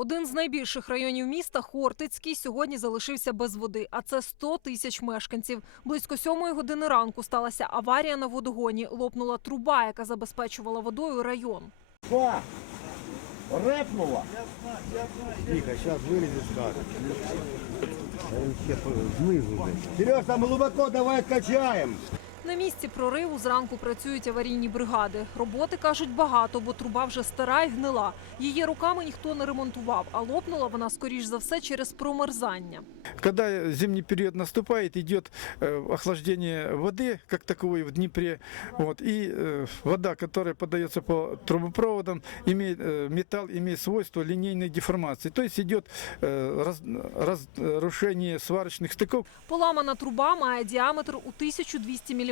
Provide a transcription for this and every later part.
Один з найбільших районів міста Хортицький сьогодні залишився без води, а це 100 тисяч мешканців. Близько сьомої години ранку сталася аварія на водогоні. Лопнула труба, яка забезпечувала водою район. Що? Репнула? Тихо, скажет. Он все. Сереж, там глубоко давай качаем. На місці прориву зранку працюють аварійні бригади. Роботи кажуть багато, бо труба вже стара і гнила. Її руками ніхто не ремонтував, а лопнула вона скоріш за все через промерзання. Когда зимний период наступает, идет э, охлаждение воды, как таковой в Днепре, вот, и э, вода, которая подается по трубопроводам, имеет, э, металл имеет свойство линейной деформации, то есть идет э, раз- разрушение сварочных стыков, Поламана труба має діаметр у 1200 мм.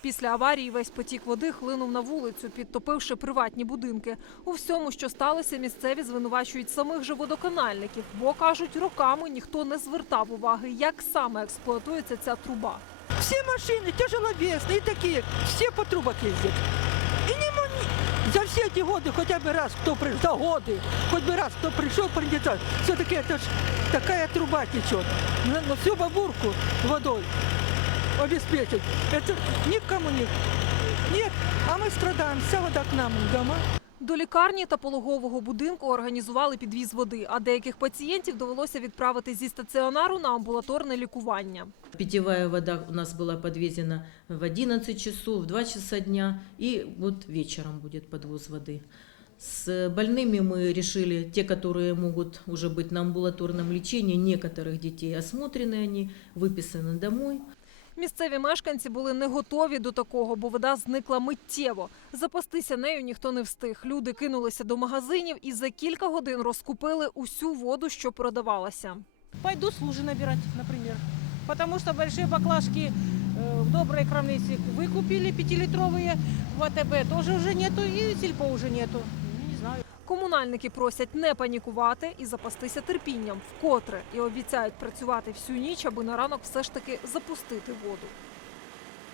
Після аварії весь потік води хлинув на вулицю, підтопивши приватні будинки. У всьому, що сталося, місцеві звинувачують самих же водоканальників, бо кажуть, роками ніхто не звертав уваги, як саме експлуатується ця труба. Все машины тяжеловесные такие, все по трубах ездят. И не мо- не- за все эти годы хотя бы раз кто пришел, за годы, хоть бы раз кто пришел принесет, все-таки это ж такая труба течет. На, на всю бабурку водой обеспечить. Это никому не... Нет, а мы страдаем, вся вода к нам в дома. До лікарні та пологового будинку організували підвіз води, а деяких пацієнтів довелося відправити зі стаціонару на амбулаторне лікування. Питьевая вода у нас была подвезена в 11 часов, в 2 часа дня, и вот вечером будет подвоз воды. С больными мы решили, те, которые могут уже быть на амбулаторном лечении, некоторых детей осмотрены они, выписаны домой. Місцеві мешканці були не готові до такого, бо вода зникла миттєво. Запастися нею ніхто не встиг. Люди кинулися до магазинів і за кілька годин розкупили усю воду, що продавалася. Пойду с лужи набирать, например. Потому что большие баклажки э, в доброй крамнице выкупили, пятилитровые, в АТБ тоже уже нету, и сельпо уже нету. Ну, Не знаю. Комунальники просять не панікувати і запастися терпінням вкотре і обіцяють працювати всю ніч, аби на ранок все ж таки запустити воду.